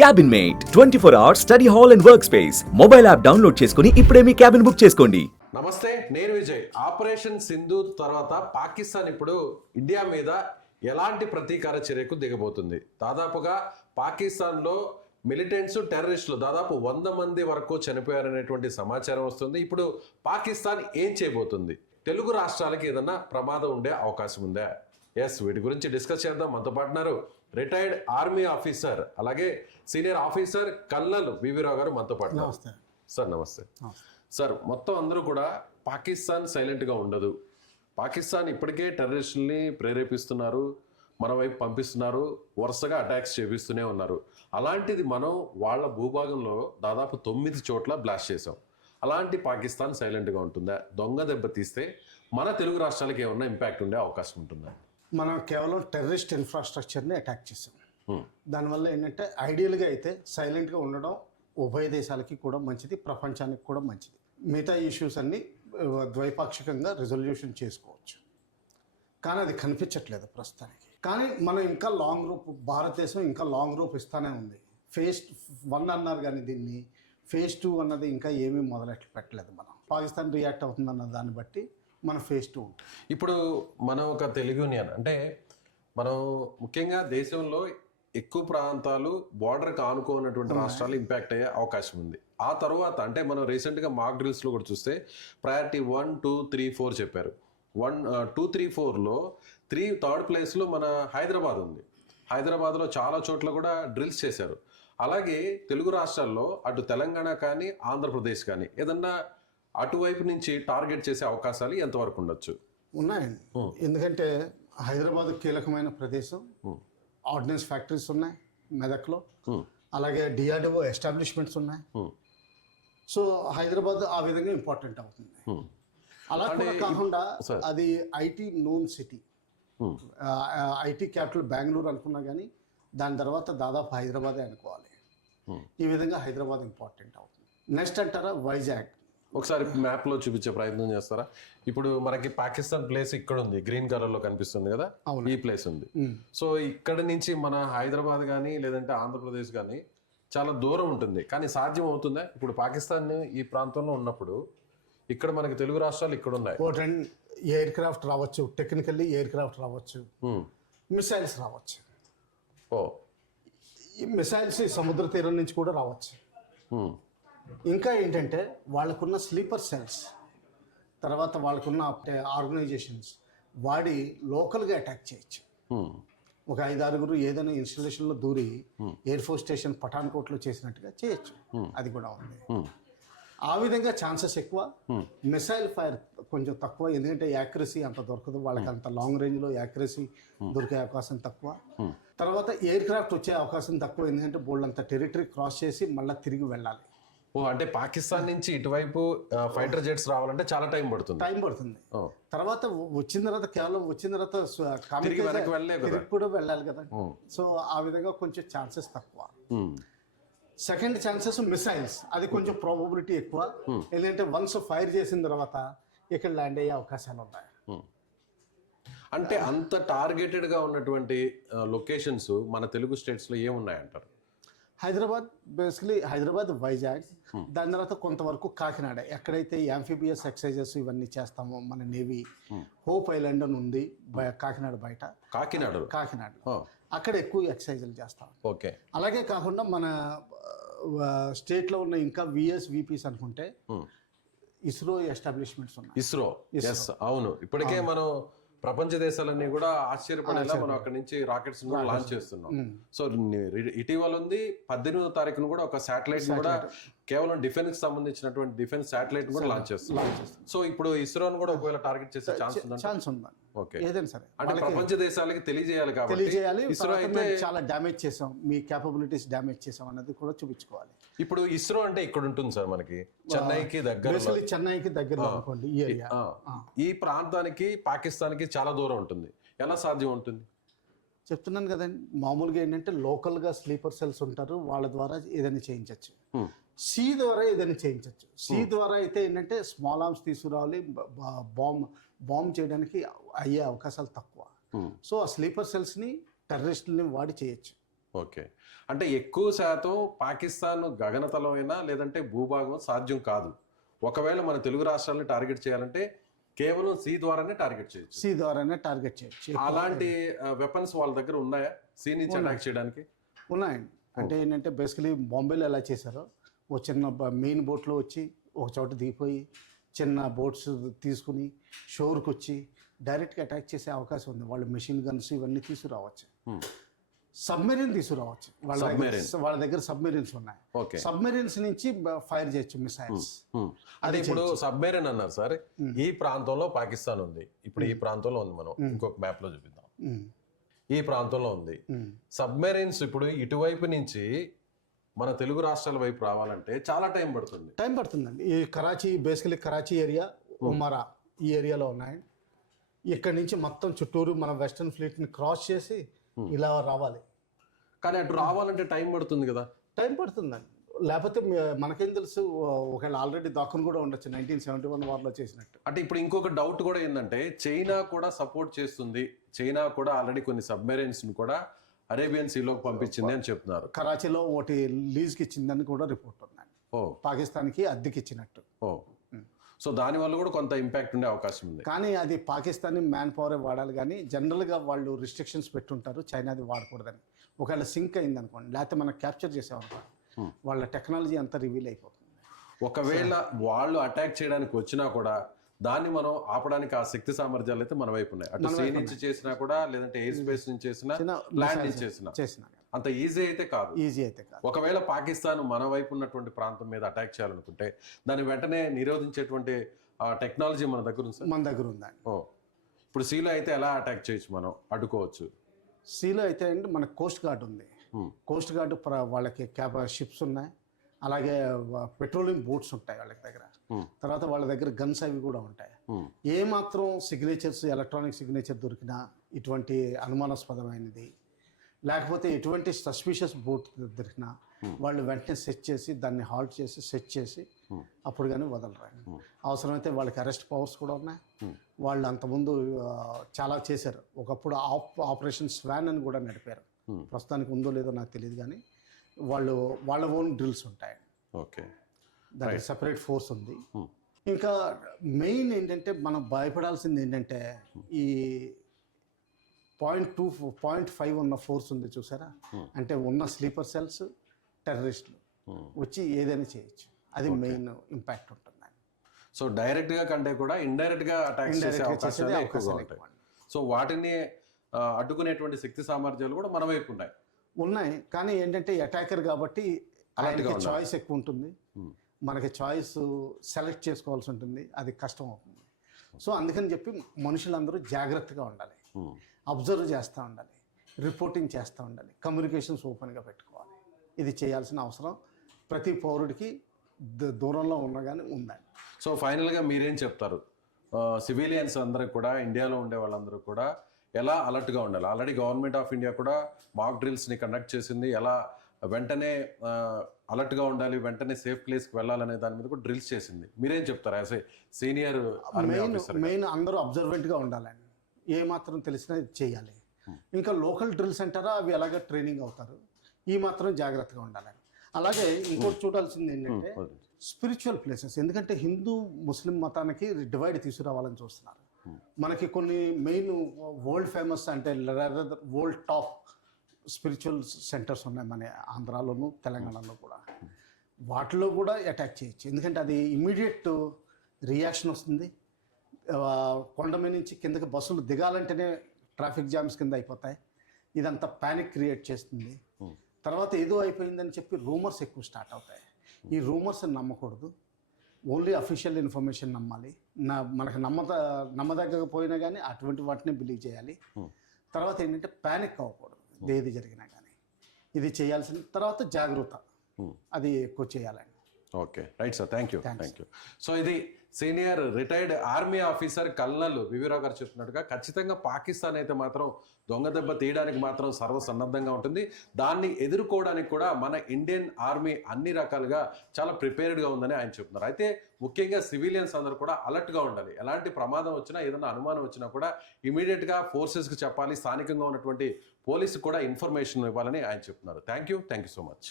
Cabin mate 24 hours study hall and work space mobile app download చేసుకుని ఇప్పుడే మీ cabin book చేసుకోండి. నమస్తే, నేను విజయ్. ఆపరేషన్ సింధూర్ తర్వాత పాకిస్తాన్ ఇప్పుడు ఇండియా మీద ఎలాంటి ప్రతీకార చర్యకు దిగబోతుంది? దాదాపుగా పాకిస్తాన్లో మిలిటెంట్స్ టెర్రరిస్టులు దాదాపు 100 మంది వరకు చనిపోయారనేటువంటి సమాచారం వస్తుంది. ఇప్పుడు పాకిస్తాన్ ఏం చేయబోతుంది? తెలుగు రాష్ట్రాలకి ఏదన్నా ప్రమాదం ఉండే అవకాశం ఉందా? ఎస్, వీటి గురించి డిస్కస్ చేద్దాం. మనతో పాటున్నారు రిటైర్డ్ ఆర్మీ ఆఫీసర్, అలాగే సీనియర్ ఆఫీసర్ కల్నల్ వివి రావు గారు మనతో పాటు. సార్ నమస్తే. సార్, మొత్తం అందరూ కూడా పాకిస్తాన్ సైలెంట్గా ఉండదు, పాకిస్తాన్ ఇప్పటికే టెర్రరిస్టుల్ని ప్రేరేపిస్తున్నారు, మన వైపు పంపిస్తున్నారు, వరుసగా అటాక్స్ చేపిస్తూనే ఉన్నారు. అలాంటిది మనం వాళ్ళ భూభాగంలో దాదాపు 9 చోట్ల బ్లాస్ట్ చేసాం. అలాంటి పాకిస్తాన్ సైలెంట్గా ఉంటుందా? దొంగ దెబ్బ తీస్తే మన తెలుగు రాష్ట్రాలకి ఏమన్నా ఇంపాక్ట్ ఉండే అవకాశం ఉంటుందా? మనం కేవలం టెర్రరిస్ట్ ఇన్ఫ్రాస్ట్రక్చర్ని అటాక్ చేసాం. దానివల్ల ఏంటంటే ఐడియల్గా అయితే సైలెంట్గా ఉండడం ఉభయ దేశాలకి కూడా మంచిది, ప్రపంచానికి కూడా మంచిది. మిగతా ఇష్యూస్ అన్నీ ద్వైపాక్షికంగా రిజల్యూషన్ చేసుకోవచ్చు. కానీ అది కనిపించట్లేదు ప్రస్తుతానికి. కానీ మనం ఇంకా లాంగ్ రూప్, భారతదేశం ఇంకా లాంగ్ రూప్ ఇస్తానే ఉంది. ఫేజ్ 1 అన్నారు కానీ దీన్ని ఫేజ్ 2 అన్నది ఇంకా ఏమీ మొదలెట్లు పెట్టలేదు. మనం పాకిస్తాన్ రియాక్ట్ అవుతుందన్న దాన్ని బట్టి మన ఫేజ్ 2 ఉంటుంది. ఇప్పుడు మనం ఒక తెలుగు యూనియన్ అంటే మనం ముఖ్యంగా దేశంలో ఎక్కువ ప్రాంతాలు బార్డర్కి ఆనుకోనటువంటి రాష్ట్రాలు ఇంపాక్ట్ అయ్యే అవకాశం ఉంది. ఆ తర్వాత అంటే మనం రీసెంట్గా మాక్ డ్రిల్స్లో కూడా చూస్తే ప్రయారిటీ 1, 2, 3, 4 చెప్పారు. 1, 2, 3, 4లో థర్డ్ ప్లేస్లో మన హైదరాబాద్ ఉంది. హైదరాబాద్లో చాలా చోట్ల కూడా డ్రిల్స్ చేశారు. అలాగే తెలుగు రాష్ట్రాల్లో అటు తెలంగాణ కానీ ఆంధ్రప్రదేశ్ కానీ ఏదన్నా అటువైపు నుంచి టార్గెట్ చేసే అవకాశాలు ఎంతవరకు ఉండొచ్చు? ఉన్నాయండి. ఎందుకంటే హైదరాబాద్ కీలకమైన ప్రదేశం. ఆర్డినెన్స్ ఫ్యాక్టరీస్ ఉన్నాయి మెదక్లో, అలాగే డిఆర్డిఓ ఎస్టాబ్లిష్మెంట్స్ ఉన్నాయి. సో హైదరాబాద్ ఆ విధంగా ఇంపార్టెంట్ అవుతుంది. అలా కూడా కాకుండా అది IT known city, IT capital Bengaluru అనుకున్నా కానీ దాని తర్వాత దాదాపు హైదరాబాదే అనుకోవాలి. ఈ విధంగా హైదరాబాద్ ఇంపార్టెంట్ అవుతుంది. నెక్స్ట్ అంటారా వైజాగ్. ఒకసారి మ్యాప్లో చూపించే ప్రయత్నం చేస్తారా? ఇప్పుడు మనకి పాకిస్తాన్ ప్లేస్ ఇక్కడ ఉంది, గ్రీన్ కలర్లో కనిపిస్తుంది కదా, ఈ ప్లేస్ ఉంది. సో ఇక్కడ నుంచి మన హైదరాబాద్ కానీ లేదంటే ఆంధ్రప్రదేశ్ కానీ చాలా దూరం ఉంటుంది. కానీ సాధ్యం అవుతుందా? ఇప్పుడు పాకిస్తాన్ ఈ ప్రాంతంలో ఉన్నప్పుడు ఇక్కడ మనకి తెలుగు రాష్ట్రాలు ఇక్కడ ఉన్నాయి. ఎయిర్ క్రాఫ్ట్ రావచ్చు, టెక్నికల్లీ ఎయిర్ క్రాఫ్ట్ రావచ్చు, మిసైల్స్ రావచ్చు. ఈ మిసైల్స్ సముద్ర తీరం నుంచి కూడా రావచ్చు. ఇంకా ఏంటంటే వాళ్ళకున్న స్లీపర్ సెల్స్, తర్వాత వాళ్ళకున్న ఆర్గనైజేషన్స్ వాడి లోకల్గా అటాక్ చేయొచ్చు. ఒక 5-6 ఏదైనా ఇన్స్టాలేషన్లో దూరి ఎయిర్ ఫోర్స్ స్టేషన్ పఠాన్కోట్లో చేసినట్టుగా చేయొచ్చు. అది కూడా ఉంది. ఆ విధంగా ఛాన్సెస్ ఎక్కువ. మిసైల్ ఫైర్ కొంచెం తక్కువ, ఎందుకంటే యాక్యురసీ అంత దొరకదు వాళ్ళకి. అంత లాంగ్ రేంజ్లో యాక్యురసీ దొరికే అవకాశం తక్కువ. తర్వాత ఎయిర్ క్రాఫ్ట్ వచ్చే అవకాశం తక్కువ, ఎందుకంటే బోల్డ్ అంత టెరిటరీ క్రాస్ చేసి మళ్ళీ తిరిగి వెళ్ళాలి. అంటే పాకిస్తాన్ నుంచి ఇటువైపు ఫైటర్ జెట్స్ రావాలంటే చాలా టైం పడుతుంది. తర్వాత వచ్చిన తర్వాత కూడా వెళ్ళాలి కదా. సో ఆ విధంగా కొంచెం ఛాన్సెస్ తక్కువ. సెకండ్ ఛాన్సెస్ మిసైల్స్, అది కొంచెం ప్రాబబిలిటీ ఎక్కువ. ఎందుకంటే వన్స్ ఫైర్ చేసిన తర్వాత ఇక్కడ ల్యాండ్ అయ్యే అవకాశాలు ఉన్నాయి. అంటే అంత టార్గెటెడ్ గా ఉన్నటువంటి లొకేషన్స్ మన తెలుగు స్టేట్స్ లో ఏమున్నాయంటారు? హైదరాబాద్, బేసికలీ హైదరాబాద్, వైజాగ్, దాని తర్వాత కొంతవరకు కాకినాడ, ఎక్కడైతే యాంఫిబియస్ ఎక్సర్సైజెస్ ఇవన్నీ చేస్తామో మన నేవీ. హోప్ ఐలాండ్ అని ఉంది కాకినాడ బయట, కాకినాడ అక్కడ ఎక్కువ ఎక్సర్సైజులు చేస్తాం. ఓకే. అలాగే అలాగే కాకుండా మన స్టేట్లో ఉన్న ఇంకా విఎస్విపిస్ అనుకుంటే ఇస్రో ఎస్టాబ్లిష్మెంట్స్ ఉన్నాయి. ఇస్రో, అవును. ఇప్పటికే మనం ప్రపంచ దేశాలన్నీ కూడా ఆశ్చర్యపడేలా మనం అక్కడి నుంచి రాకెట్స్ లాంచ్ చేస్తున్నాం. సో ఇటీవల ఉంది 18వ తారీఖున కూడా ఒక శాటిలైట్ కూడా కేవలం డిఫెన్స్ సంబంధించినటువంటి డిఫెన్స్ శాటిలైట్ కూడా లాంచ్ చేస్తున్నాం. సో ఇప్పుడు ఇస్రోని కూడా ఒకవేళ టార్గెట్ చేసే ఛాన్స్ ఉంది. ఓకే. ఏదైనా సరే అంటే ప్రపంచ దేశాలకి తెలియజేయాలి కాబట్టి ఇస్రో అయితే చాలా డ్యామేజ్ చేసాం, మీ క్యాపబిలిటీస్ డ్యామేజ్ చేసాం అన్నది కూడా చూపించుకోవాలి. ఇప్పుడు ఇస్రో అంటే ఇక్కడ ఉంటుంది సార్, మనకి చెన్నైకి దగ్గర అనుకోండి. ఈ ప్రాంతానికి పాకిస్తాన్కి చాలా దూరం ఉంటుంది. ఎలా సాధ్యం ఉంటుంది? చెప్తున్నాను కదండి, మామూలుగా ఏంటంటే లోకల్గా స్లీపర్ సెల్స్ ఉంటారు, వాళ్ళ ద్వారా ఏదైనా చేయించవచ్చు. సీ ద్వారా ఏదైనా చేయించవచ్చు. సీ ద్వారా అయితే ఏంటంటే స్మాల్ ఆర్మ్స్ తీసుకురావాలి, బాంబ్ చేయడానికి అయ్యే అవకాశాలు తక్కువ. సో ఆ స్లీపర్ సెల్స్ని టెర్రరిస్టులని వాడి చేయొచ్చు. ఓకే, అంటే ఎక్కువ శాతం పాకిస్తాన్ గగనతలమైనా లేదంటే భూభాగం సాధ్యం కాదు. ఒకవేళ మన తెలుగు రాష్ట్రాలను టార్గెట్ చేయాలంటే కేవలం సీ ద్వారానే టార్గెట్ చేయొచ్చు. సీ ద్వారానే టార్గెట్ చేయొచ్చు. అలాంటి వెపన్స్ వాళ్ళ దగ్గర ఉన్నాయా సీ నుంచి అటాక్ చేయడానికి? ఉన్నాయండి. అంటే ఏంటంటే బేసికలీ బాంబేలో ఎలా చేశారో ఓ చిన్న మెయిన్ బోట్లో వచ్చి ఒక చోట దిగిపోయి చిన్న బోట్స్ తీసుకుని షోర్కి వచ్చి డైరెక్ట్గా అటాక్ చేసే అవకాశం ఉంది. వాళ్ళు మెషిన్ గన్స్ ఇవన్నీ తీసుకురావచ్చు, సబ్మెరీన్ తీసుకురావచ్చు. వాళ్ళ దగ్గర సబ్మెరీన్స్ ఉన్నాయి. ఓకే, సబ్మెరీన్స్ నుంచి ఫైర్ చేయొచ్చు మిసైల్స్. అది ఇప్పుడు సబ్మెరీన్ అన్నారు సార్, ఈ ప్రాంతంలో పాకిస్తాన్ ఉంది, ఇప్పుడు ఈ ప్రాంతంలో ఉంది, మనం ఇంకొక మ్యాప్ లో చూపిద్దాం. ఈ ప్రాంతంలో ఉంది సబ్మెరీన్స్. ఇప్పుడు ఇటువైపు నుంచి మన తెలుగు రాష్ట్రాల వైపు రావాలంటే చాలా టైం పడుతుందండి. ఈ కరాచీ, బేసికలీ కరాచీ ఏరియా, ఉమరా ఈ ఏరియాలో ఉన్నాయి. ఇక్కడి నుంచి మొత్తం చుట్టూరు మన వెస్టర్న్ ఫ్లీట్ని క్రాస్ చేసి ఇలా రావాలి. కానీ అటు రావాలంటే టైం పడుతుంది కదా. టైం పడుతుందండి. లేకపోతే మనకేం తెలుసు, ఒకవేళ ఆల్రెడీ దాక్కుని కూడా ఉండొచ్చు 1971 వార్లో చేసినట్టు. అంటే ఇప్పుడు ఇంకొక డౌట్ కూడా ఏంటంటే చైనా కూడా సపోర్ట్ చేస్తుంది. చైనా కూడా ఆల్రెడీ కొన్ని సబ్మెరైన్స్ ని కూడా అరేబియన్ సీలోకి పంపించింది అని చెప్తున్నారు. కరాచీలో ఒకటి లీజ్కి ఇచ్చిందని కూడా రిపోర్ట్ ఉందండి. పాకిస్తాన్కి అద్దెకి ఇచ్చినట్టు. సో దానివల్ల కూడా కొంత ఇంపాక్ట్ ఉండే అవకాశం ఉంది. కానీ అది పాకిస్తాన్ మ్యాన్ పవరే వాడాలి, కానీ జనరల్గా వాళ్ళు రిస్ట్రిక్షన్స్ పెట్టుంటారు చైనాది వాడకూడదని. ఒకవేళ సింక్ అయింది అనుకోండి, లేకపోతే మనం క్యాప్చర్ చేసామనుకోండి, వాళ్ళ టెక్నాలజీ అంతా రివీల్ అయిపోతుంది. ఒకవేళ వాళ్ళు అటాక్ చేయడానికి వచ్చినా కూడా దాన్ని మనం ఆపడానికి ఆ శక్తి సామర్థ్యాలు అయితే మన వైపు ఉన్నాయి. అటు సీ నుంచి చేసినా కూడా, లేదంటే ఎయిర్ స్పేస్ నుంచి చేసినా, ల్యాండ్ నుంచి చేసినా అంత ఈజీ అయితే కాదు. ఒకవేళ పాకిస్తాన్ మన వైపు ఉన్నటువంటి ప్రాంతం మీద అటాక్ చేయాలనుకుంటే దాన్ని వెంటనే నిరోధించేటువంటి టెక్నాలజీ మన దగ్గర ఉంది. మన దగ్గర ఉందండి. ఇప్పుడు సీలో అయితే ఎలా అటాక్ చేయొచ్చు, మనం అడ్డుకోవచ్చు? సీలో అయితే అండి మన కోస్ట్ గార్డ్ ఉంది. కోస్ట్ గార్డ్ వాళ్ళకి షిప్స్ ఉన్నాయి, అలాగే పెట్రోలియం బోట్స్ ఉంటాయి వాళ్ళ దగ్గర. తర్వాత వాళ్ళ దగ్గర గన్స్ అవి కూడా ఉంటాయి. ఏ మాత్రం సిగ్నేచర్స్, ఎలక్ట్రానిక్ సిగ్నేచర్ దొరికినా, ఇటువంటి అనుమానాస్పదమైనది లేకపోతే ఎటువంటి సస్పిషియస్ బోట్ దొరికినా వాళ్ళు వెంటనే సెట్ చేసి దాన్ని హాల్ట్ చేసి సెట్ చేసి అప్పుడు కానీ వదలరు. అవసరమైతే వాళ్ళకి అరెస్ట్ పవర్స్ కూడా ఉన్నాయి. వాళ్ళు అంతకుముందు చాలా చేశారు. ఒకప్పుడు ఆపరేషన్ స్వాన్ అని కూడా నడిపారు. ప్రస్తుతానికి ఉందో లేదో నాకు తెలియదు, కానీ వాళ్ళు వాళ్ళ ఓన్ డ్రిల్స్ ఉంటాయి. ఓకే, దానికి సపరేట్ ఫోర్స్ ఉంది. ఇంకా మెయిన్ ఏంటంటే మనం భయపడాల్సింది ఏంటంటే ఈ 0.5 ఉన్న ఫోర్స్ ఉంది చూసారా, అంటే ఉన్న స్లీపర్ సెల్స్, టెర్రరిస్టులు వచ్చి ఏదైనా చేయొచ్చు. అది మెయిన్ ఇంపాక్ట్ ఉంటుంది. సో డైరెక్ట్ గా కంటే కూడా ఇండైరెక్ట్ గా అటాక్ చేసే అవకాశాలు ఎక్కువగా ఉంటాయి. సో వాటిని అడ్డుకునేటువంటి శక్తి సామర్థ్యాలు కూడా మన వైపు ఉన్నాయి. కానీ ఏంటంటే అటాకర్ కాబట్టి అలాంటి చాయిస్ ఎక్కువ ఉంటుంది. మనకి చాయిస్ సెలెక్ట్ చేసుకోవాల్సి ఉంటుంది, అది కష్టం అవుతుంది. సో అందుకని చెప్పి మనుషులందరూ జాగ్రత్తగా ఉండాలి, అబ్జర్వ్ చేస్తూ ఉండాలి, రిపోర్టింగ్ చేస్తూ ఉండాలి, కమ్యూనికేషన్స్ ఓపెన్గా పెట్టుకోవాలి. ఇది చేయాల్సిన అవసరం ప్రతి పౌరుడికి దూరంలో ఉన్నా కానీ ఉందండి. సో ఫైనల్గా మీరేం చెప్తారు? సివిలియన్స్ అందరికి కూడా, ఇండియాలో ఉండే వాళ్ళందరూ కూడా ఎలా అలర్ట్గా ఉండాలి? ఆల్రెడీ గవర్నమెంట్ ఆఫ్ ఇండియా కూడా మాక్ డ్రిల్స్ని కండక్ట్ చేసింది. ఎలా వెంటనే అలర్ట్గా ఉండాలి, వెంటనే సేఫ్ ప్లేస్కి వెళ్ళాలనే దాని మీద కూడా డ్రిల్స్ చేసింది. మీరేం చెప్తారు as a senior army officer? Main అందరూ అబ్జర్వెంట్గా ఉండాలండి. ఏ మాత్రం తెలిసినా చేయాలి. ఇంకా లోకల్ డ్రిల్స్ అంటారా, అవి ఎలాగ ట్రైనింగ్ అవుతారు. ఈ మాత్రం జాగ్రత్తగా ఉండాలని. అలాగే ఇంకోటి చూడాల్సింది ఏంటంటే స్పిరిచువల్ ప్లేసెస్. ఎందుకంటే హిందూ ముస్లిం మతానికి డివైడ్ తీసుకురావాలని చూస్తున్నారు. మనకి కొన్ని మెయిన్ వరల్డ్ ఫేమస్ అంటే వరల్డ్ టాప్ స్పిరిచువల్ సెంటర్స్ ఉన్నాయి మన ఆంధ్రాలోను తెలంగాణలో కూడా. వాటిలో కూడా అటాక్ చేయొచ్చు. ఎందుకంటే అది ఇమ్మీడియట్ రియాక్షన్ వస్తుంది. కొండ మీద నుంచి కిందకి బస్సులు దిగాలంటేనే ట్రాఫిక్ జామ్స్ కింద అయిపోతాయి. ఇదంతా ప్యానిక్ క్రియేట్ చేస్తుంది. తర్వాత ఏదో అయిపోయిందని చెప్పి రూమర్స్ ఎక్కువ స్టార్ట్ అవుతాయి. ఈ రూమర్స్ నమ్మకూడదు, ఓన్లీ అఫీషియల్ ఇన్ఫర్మేషన్ నమ్మాలి. మనకు నమ్మదగ్గకపోయినా కానీ అటువంటి వాటిని బిలీవ్ చేయాలి. తర్వాత ఏంటంటే ప్యానిక్ అవ్వకూడదు ఏది జరిగినా కానీ. ఇది చేయాల్సిన తర్వాత జాగ్రత్త అది ఎక్కువ చేయాలండి. Okay right sir, thank you. So ఇది senior retired army officer colonel V V Rao గారు చెప్తున్నట్టుగా ఖచ్చితంగా పాకిస్తాన్ అయితే మాత్రం దొంగ దెబ్బ తీయడానికి మాత్రం సర్వసన్నద్ధంగా ఉంటుంది. దాన్ని ఎదుర్కోవడానికి కూడా మన ఇండియన్ ఆర్మీ అన్ని రకాలుగా చాలా ప్రిపేర్డ్గా ఉందని ఆయన చెప్తున్నారు. అయితే ముఖ్యంగా సివిలియన్స్ అందరూ కూడా అలర్ట్గా ఉండాలి. ఎలాంటి ప్రమాదం వచ్చినా, ఏదైనా అనుమానం వచ్చినా కూడా ఇమీడియట్గా ఫోర్సెస్కి చెప్పాలి. స్థానికంగా ఉన్నటువంటి పోలీసుకు కూడా ఇన్ఫర్మేషన్ ఇవ్వాలని ఆయన చెప్తున్నారు. Thank you so much.